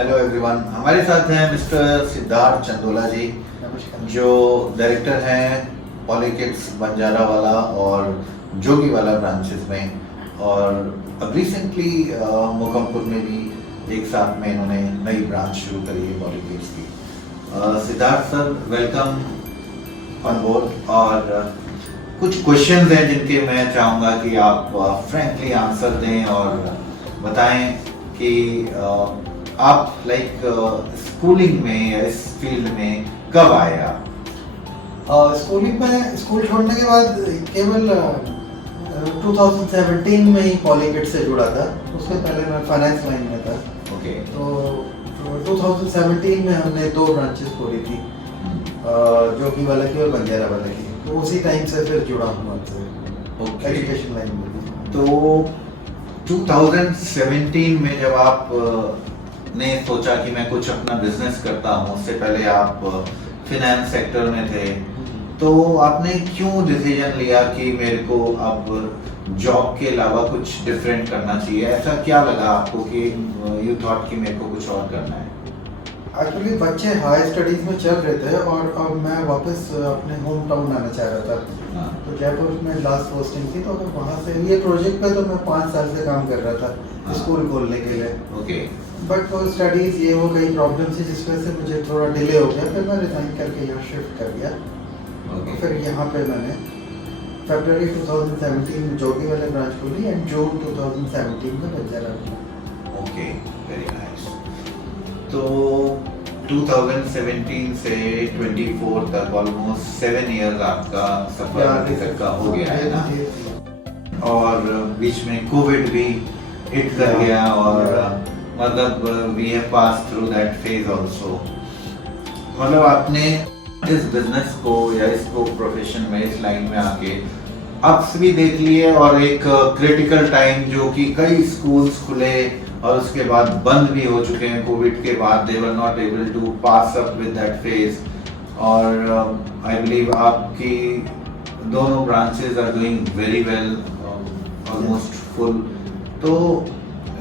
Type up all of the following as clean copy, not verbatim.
Hello everyone, हमारे साथ हैं मिस्टर सिद्धार्थ चंदोला जी, नमस्कार। जो डायरेक्टर हैं पॉलीकिड्स बंजारावाला और जोगीवाला ब्रांचेस में। और अब रिसेंटली मोगमपुर में भी एक साथ में इन्होंने नई ब्रांच शुरू करी है पॉलीकिड्स की। Siddharth sir, welcome on board. और कुछ क्वेश्चंस हैं जिनके मैं चाहूँगा कि आप फ्रैंकली आंसर दें और बताएं कि आप स्कूलिंग में या इस फील्ड में कब आए आप? स्कूलिंग में स्कूल छोड़ने के बाद केवल 2017 में ही पॉलीकिड से जुड़ा था। उससे पहले मैं फाइनेंस लाइन में था। ओके। तो 2017 में हमने 2 ब्रांचेस खोली थी, जोगीवाला की और बंजारावाला की। तो उसी टाइम से फिर जुड़ा हुआ था एजुकेशन लाइन में। तो 2017 में जब आप ने सोचा कि मैं कुछ अपना बिजनेस करता हूँ, उससे पहले आप फिनेंस सेक्टर में थे, तो आपने क्यों डिसीजन लिया कि मेरे को अब जॉब के अलावा कुछ डिफरेंट करना चाहिए? ऐसा क्या लगा आपको कि यू थॉट कि मेरे को कुछ और करना है? एक्चुअली बच्चे हाई स्टडीज में चल रहे थे और अब मैं वापस अपने होम टाउन आना चाह रहा था। हाँ। तो जयपुर में लास्ट पोस्टिंग थी, तो अगर वहाँ से ये प्रोजेक्ट पे तो मैं 5 साल से काम कर रहा था। हाँ। स्कूल खोलने के लिए। ओके। बट वो स्टडीज़ ये वो कई प्रॉब्लम थी जिस वजह से मुझे थोड़ा डिले हो गया। फिर मैं रिजाइन करके यहाँ शिफ्ट कर गया। ओके। फिर यहाँ पे मैंने फरवरी 2017 में जोगीवाला ब्रांच खोली एंड जून 2017 में बंजारावाला। Okay, very nice. तो 2017 से 24 तक ऑलमोस्ट 7 इयर्स आपका सफर अभी तक का हो गया है ना? और बीच में कोविड भी हिट कर गया और मतलब we have pass through that phase also. मतलब आपने इस बिजनेस को या इसको प्रोफेशन में, इस लाइन में आके अप्स भी देख लिए और एक क्रिटिकल टाइम जो कि कई स्कूल्स खुले और उसके बाद बंद भी हो चुके हैं कोविड के बाद। They were not able to pass up with that phase. और आई बिलीव आपकी दोनों branches are doing very well, almost full. तो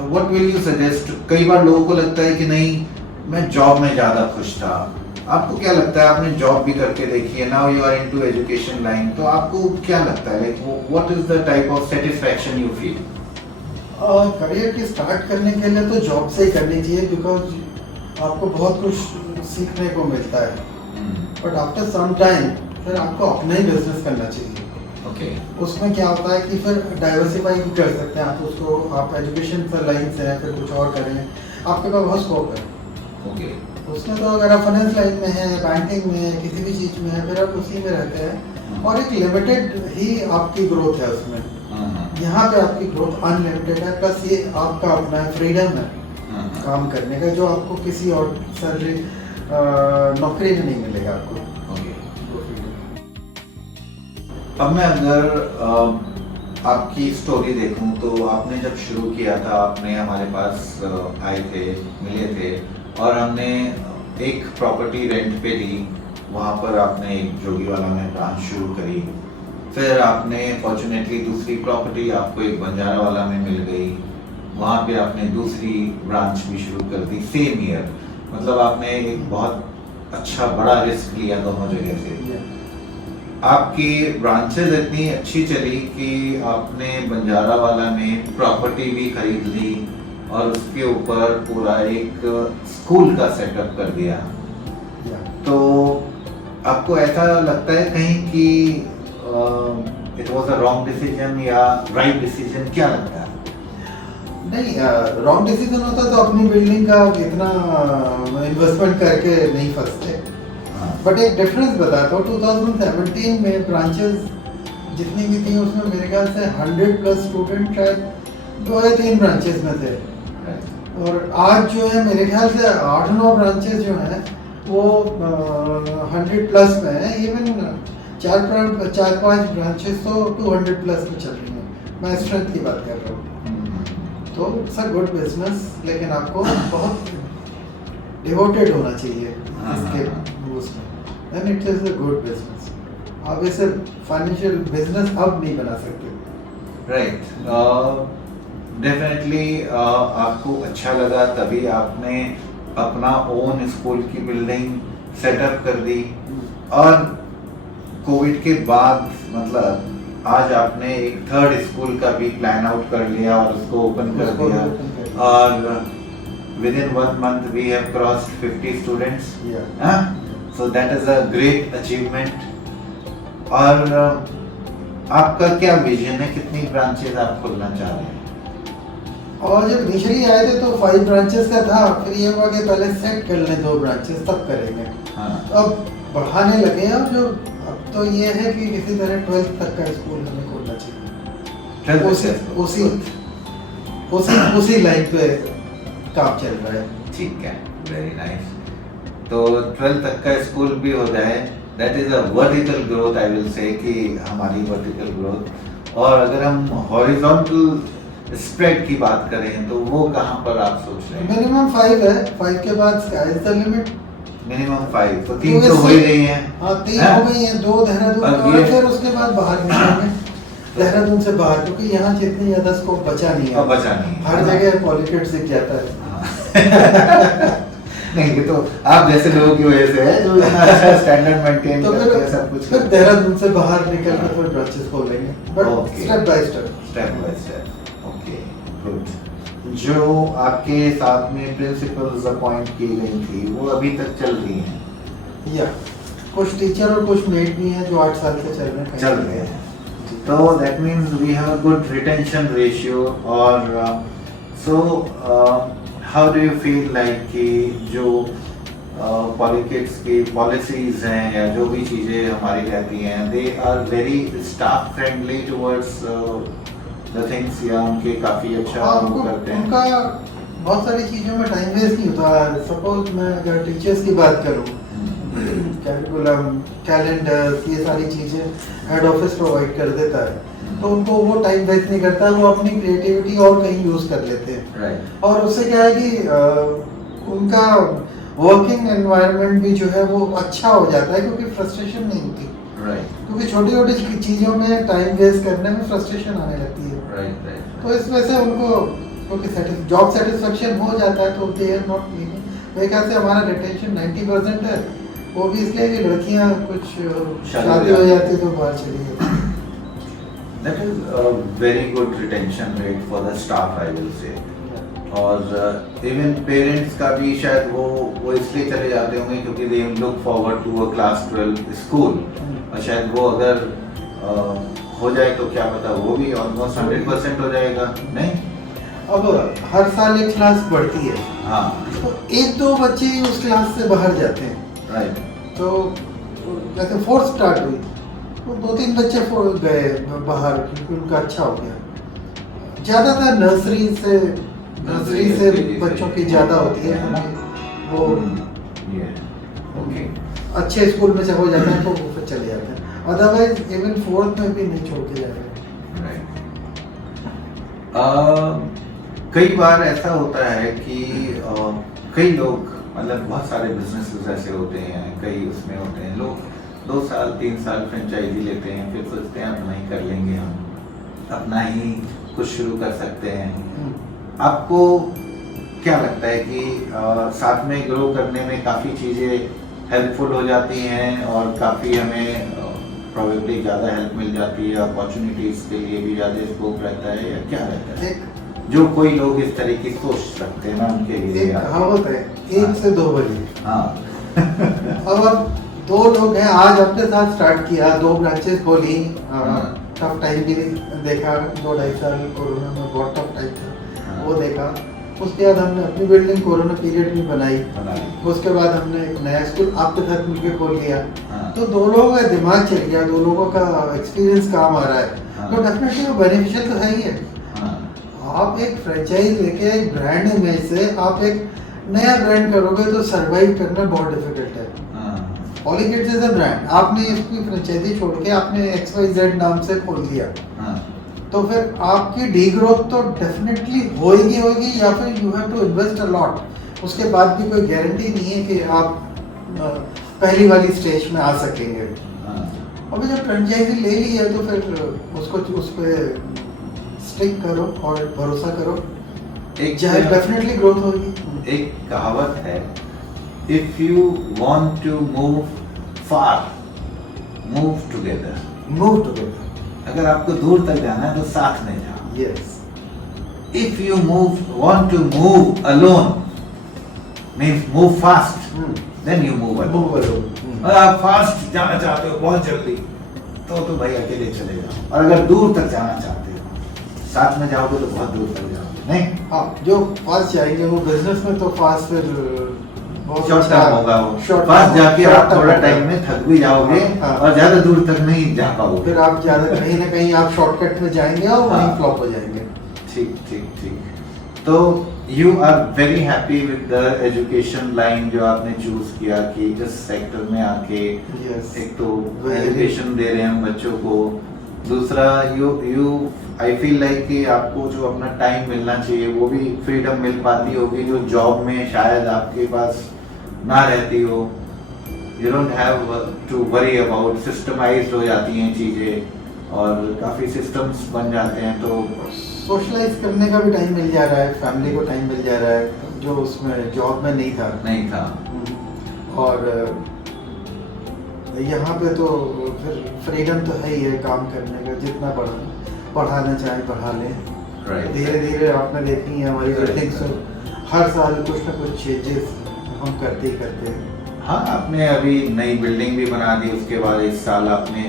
व्हाट विल यू सजेस्ट? कई बार लोगों को लगता है कि नहीं, मैं जॉब में ज़्यादा खुश था। आपको क्या लगता है? आपने जॉब भी करके देखी है, now you are into education line, तो आपको क्या लगता है, like what is the type of satisfaction you feel? Career की स्टार्ट करने के लिए तो जॉब से ही करनी चाहिए, बिकॉज आपको बहुत कुछ सीखने को मिलता है। बट आफ्टर सम टाइम फिर आपको अपना ही बिजनेस करना चाहिए। ओके। उसमें क्या होता है कि फिर डाइवर्सिफाई भी कर सकते हैं आप उसको। आप एजुकेशन लाइन से हैं, फिर कुछ और करें, आपके पास बहुत स्कोप है। ओके। उसमें तो अगर आप फाइनेंस लाइन में हैं, बैंकिंग में है, किसी भी चीज़ में है, फिर आप उसी में रहते हैं और एक लिमिटेड ही आपकी ग्रोथ है उसमें। यहाँ पे आपकी ग्रोथ अनलिमिटेड है, प्लस ये आपका अपना फ्रीडम है काम करने का, जो आपको किसी और सैलरी नौकरी में नहीं मिलेगा आपको। अब मैं अगर आपकी स्टोरी देखूं तो आपने जब शुरू किया था, आपने हमारे पास आए थे, मिले थे और हमने एक प्रॉपर्टी रेंट पे ली। वहाँ पर आपने एक जोगीवाला में ब्रांच शुरू करी। फिर आपने फॉर्चुनेटली दूसरी प्रॉपर्टी आपको एक बंजारावाला में मिल गई, वहाँ पे आपने दूसरी ब्रांच भी शुरू कर दी सेम ईयर। मतलब आपने एक बहुत अच्छा बड़ा रिस्क लिया दोनों जगह से। आपकी ब्रांचेस इतनी अच्छी चली कि आपने बंजारावाला में प्रॉपर्टी भी खरीद ली और उसके ऊपर पूरा एक स्कूल का सेटअप कर दिया। तो आपको ऐसा लगता है कहीं कि it was a wrong decision या राइट डिसीजन? क्या लगता है? नहीं, रॉन्ग डिसीजन होता तो अपनी बिल्डिंग का इतना इन्वेस्टमेंट करके नहीं फंसते। बट एक डिफरेंस बताता हूँ, 2017 में ब्रांचेस जितनी भी थी उसमें मेरे ख्याल से 100 प्लस स्टूडेंट शायद 2 या 3 ब्रांचेस में थे। और आज जो है मेरे ख्याल से 8-9 ब्रांचेस जो हैं वो 100 प्लस में है। इवन 4-5 ब्रांचेस तो 200 प्लस में चल रही हैं। मैं स्ट्रेंथ की बात कर रहा हूँ। तो इट्स अ गुड बिजनेस, लेकिन आपको बहुत डिवोटेड होना चाहिए इसके उसमें, then it is a good business. आप इसे फाइनेंशियल बिजनेस अब नहीं बना सकते। राइट। डेफिनेटली आपको अच्छा लगा तभी आपने अपना ओन स्कूल की बिल्डिंग सेटअप कर दी, और कोविड के बाद मतलब आज आपने एक थर्ड स्कूल का भी प्लान आउट कर लिया और उसको ओपन कर दिया, और within 1 month we have crossed 50 students. So that is a great achievement. और आपका क्या विजन है, कितनी ब्रांचेस आप खोलना चाह रहे हैं? और जब इनिशियली आए थे तो 5 ब्रांचेस का था, फिर ये हुआ कि पहले सेट कर लें 2 ब्रांचेस तब करेंगे। हाँ। अब बढ़ाने लगे हैं, और जो अब तो ये है कि किसी तरह 12th तक का स्कूल हमें खोलना चाहिए। उसी लाइन पे काम चल रहा है। ठीक है, वेरी नाइस। तो 12th तक का स्कूल भी हो जाए, that is a vertical growth, I will say कि हमारी वर्टिकल ग्रोथ। और अगर हम हॉरिजॉन्टल स्प्रेड की बात करें तो वो कहाँ पर आप सोच रहे हैं? मिनिमम 5 है, 5 के बाद sky is the limit. Minimum 5, तो 3 तो हो ही रही हैं। हाँ, 3 हो गई हैं, 2 देहरादून और फिर उसके बाद बाहर निकलेंगे देहरादून से बाहर, क्योंकि यहाँ जितनी ज्यादा स्कोप बचा नहीं है। हर जगह पॉलिटिक्स दिख जाता है। नहीं, ये तो आप जैसे लोगों की वजह से है जो इतना अच्छा स्टैंडर्ड मेंटेन तो करते हैं, सब कुछ फिर देहरादून से बाहर निकल कर फिर ब्रांचेस खोलेंगे, but step by step. Okay, good. जो आपके साथ में प्रिंसिपल्स अपॉइंट की गई थी वो अभी तक चल रही हैं? या कुछ टीचर और कुछ मेट भी हैं जो 8 साल से चल रहे हैं। तो that means we have a good retention ratio. और so how do you feel like कि जो पॉलिटिक्स की पॉलिसीज हैं या जो भी चीज़ें हमारी रहती हैं, they are very staff friendly towards the things, या उनके काफ़ी अच्छा करते हैं? उनका बहुत सारी चीज़ों में टाइम वेस्ट नहीं होता। सपोज मैं अगर टीचर्स की बात करूँ, कैरिकुलम, कैलेंडर, ये सारी चीज़ें हेड ऑफिस प्रोवाइड कर देता है, तो उनको वो टाइम वेस्ट नहीं करता, वो अपनी क्रिएटिविटी और कहीं यूज़ कर लेते हैं। और उससे क्या है कि उनका वर्किंग एनवायरनमेंट भी जो है वो अच्छा हो जाता है, क्योंकि फ्रस्ट्रेशन नहीं होती। क्योंकि छोटी छोटी चीज़ों में टाइम वेस्ट करने में फ्रस्ट्रेशन आने लगती है। तो इस वजह से उनको क्योंकि जॉब सेटिस्फेक्शन हो जाता है, तो दे आर नॉट लीविंग। मेरे ख्याल से हमारा रिटेंशन 90% है, वो भी इसलिए कि लड़कियां कुछ शादी हो जाती है तो बाहर चली जाती है। That is a very good retention rate for the staff, I will say. और इवन पेरेंट्स का भी शायद वो इसलिए चले जाते होंगे क्योंकि they look forward to a class 12 school, और शायद वो अगर हो जाए तो क्या पता वो भी ऑलमोस्ट 100% हो जाएगा। नहीं, अब हर साल एक क्लास बढ़ती है। हाँ, तो 1-2 बच्चे उस क्लास से बाहर जाते हैं। राइट। तो जैसे 4th स्टार्ट हुई तो 2-3 बच्चे गए बाहर, क्योंकि उनका अच्छा हो गया। ज़्यादातर नर्सरी से बच्चों की ज़्यादा होती है, वो अच्छे स्कूल में से हो जाता है तो वो फिर चले जाते हैं। अदरवाइज इवन 4th में भी नहीं छोड़ के जा रहे। कई बार ऐसा होता है कि कई लोग, मतलब बहुत सारे बिजनेसेस ऐसे होते हैं, कई उसमें होते हैं लोग 2 साल 3 साल फ्रेंचाइजी लेते हैं, फिर सोचते हैं अपना ही कर लेंगे, हम अपना ही कुछ शुरू कर सकते हैं। आपको क्या लगता है कि साथ में ग्रो करने में काफ़ी चीज़ें हेल्पफुल हो जाती हैं और काफ़ी हमें प्रोबेबली ज़्यादा हेल्प मिल जाती है, अपॉर्चुनिटीज़ के लिए भी ज़्यादा स्कोप रहता है, या क्या रहता है? जो कोई लोग इस तरह की सोच रखते हैं ना, उनके लिए एक कहावत है, 1 से 2 बजे। हाँ। अब 2 लोग हैं, आज अपने साथ स्टार्ट किया, 2 ब्रांचेस खोली, टफ टाइम भी देखा, 2-2.5 साल कोरोना में बहुत टफ टाइम था, वो देखा। उसके बाद हमने अपनी बिल्डिंग कोरोना पीरियड में बनाई। उसके बाद हमने एक नया स्कूल आपके साथ मिलकर खोल लिया। तो 2 लोगों का दिमाग चल गया, 2 लोगों का एक्सपीरियंस काम आ रहा है, तो डेफिनेटली वो बेनिफिशियल तो है ही है। आप एक फ्रेंचाइज लेके एक ब्रांड इमेज से आप एक नया ब्रांड करोगे तो सरवाइव करना बहुत डिफिकल्ट है। पॉलीकिड्स इज अ ब्रांड, आपने इसकी फ्रेंचाइजी छोड़ के आपने XYZ नाम से खोल दिया, तो फिर आपकी डीग्रोथ तो डेफिनेटली होगी, या फिर you have to invest a lot. उसके बाद भी कोई गारंटी नहीं है कि आप पहली वाली स्टेज में आ सकेंगे। अभी जब फ्रेंचाइजी ले ली है तो फिर उसको उस पर स्टिक करो और भरोसा करो, डेफिनेटली ग्रोथ होगी। एक कहावत है, if you want to move far, move together. Move together. अगर आपको दूर तक जाना है तो साथ में जाओ। Yes. If you want to move alone, means move fast, then you move alone. Move alone. अगर आप फास्ट जाना चाहते हो बहुत जल्दी, तो भाई अकेले चले जाओ। और अगर दूर तक जाना चाहते हो, साथ में जाओगे तो बहुत दूर तक जाओगे। नहीं, हाँ, जो फास्ट जाएंगे वो बिजनेस में तो फास्ट फिर बहुत शॉर्ट अच्छा टर्म होगा वो। short फास्ट term जाके short आप term थोड़ा होगा। टाइम में थक भी जाओगे हाँ। और ज्यादा दूर तक नहीं जा पाओगे। फिर आप ज्यादा कहीं ना कहीं आप शॉर्टकट में जाएंगे और वहीं हाँ। फ्लॉप हो जाएंगे। ठीक ठीक ठीक। तो you are very happy with the education line जो आपने चूज किया कि इस सेक्टर में आके Yes. एक तो Very- एजुकेशन दे रहे हैं हम बच्चों को, दूसरा यू आई फील लाइक कि आपको जो अपना टाइम मिलना चाहिए वो भी फ्रीडम मिल पाती होगी जो जॉब में शायद आपके पास ना रहती हो। You don't have to worry about, systemized हो जाती हैं चीज़ें और काफ़ी सिस्टम्स बन जाते हैं, तो सोशलाइज करने का भी टाइम मिल जा रहा है, फैमिली को टाइम मिल जा रहा है जो उसमें जॉब में नहीं था। नहीं था। और यहाँ पे तो फिर फ्रीडम तो है ही है काम करने का, जितना पढ़ाना चाहे पढ़ा लें। राइट। धीरे धीरे आपने देखी है हमारी Right. बिल्डिंग्स तो हर साल कुछ ना कुछ चेंजेस हम करते ही करते हैं। हाँ, आपने अभी नई बिल्डिंग भी बना दी, उसके बाद इस साल आपने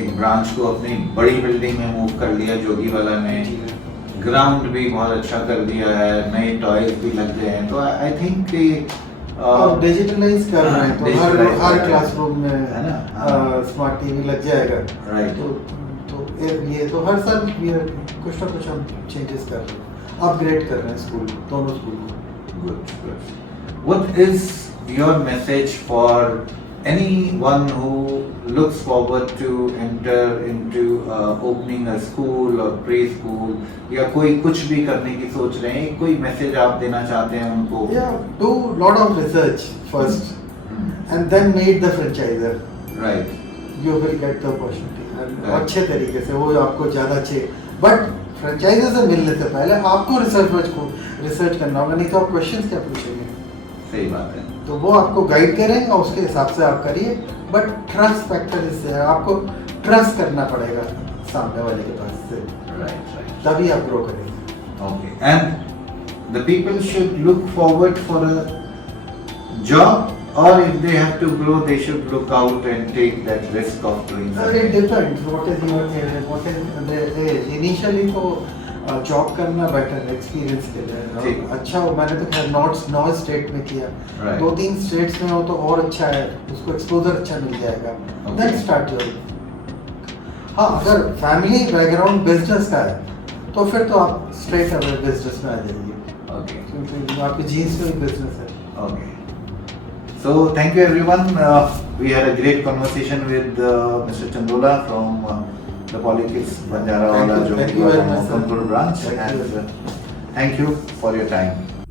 एक ब्रांच को अपनी बड़ी बिल्डिंग में मूव कर लिया जोगी वाला ने, ग्राउंड भी बहुत अच्छा कर दिया है, नए टॉयज भी लग गए हैं, तो आई थिंक कि और डिजिटलाइज कर रहे हैं तो digitalize हर कर रहे हैं। क्लासरूम में है ना? हाँ। स्मार्ट टीवी लग जाएगा। Right. तो ये तो हर साल ये कुछ ना कुछ हम चेंजेस कर रहे हैं, अपग्रेड कर रहे हैं स्कूल, दोनों स्कूल को। Good, good. What is your message for anyone who looks forward to enter into opening a school or preschool, या कोई कुछ भी करने की सोच रहे हैं, कोई मैसेज आप देना चाहते हैं उनको? Yeah, do lot of research first and then meet the franchisor. Right. You will get the opportunity. Right. अच्छे तरीके से वो आपको ज़्यादा अच्छे, बट फ्रेंचाइजर से मिलने से पहले आपको रिसर्च करना होगा, नहीं तो आप क्वेश्चंस क्या पूछेंगे। सही बात है। तो वो आपको गाइड करेंगे, उसके हिसाब से आप करिए, बट ट्रस्ट फैक्टर इससे है, आपको ट्रस्ट करना पड़ेगा सामने वाले के पास से, Right, right. तभी आप ग्रो करेंगे। Okay. And the people should look forward for a job, or if they have to grow, they should look out and take that risk of doing It something. depends what is your age, what is the age. Initially तो job करना better है experience के लिए। ठीक। अच्छा हो, मैंने तो खैर नॉर्थ स्टेट में किया, Right. 2-3 स्टेट्स में हो तो और अच्छा है, उसको एक्सपोजर अच्छा मिल जाएगा। Okay. Then start your. हाँ, अगर फैमिली बैकग्राउंड बिजनेस का है तो फिर तो आप स्ट्रेट अवे बिजनेस में आ जाइए, Okay. क्योंकि आपके जीन्स में बिजनेस है। Okay. So thank you everyone. We had a great conversation with Mr. Chandola from the Polykids Banjara Wala Thank you very much, sir. Jogi branch, Thank you. and thank you for your time.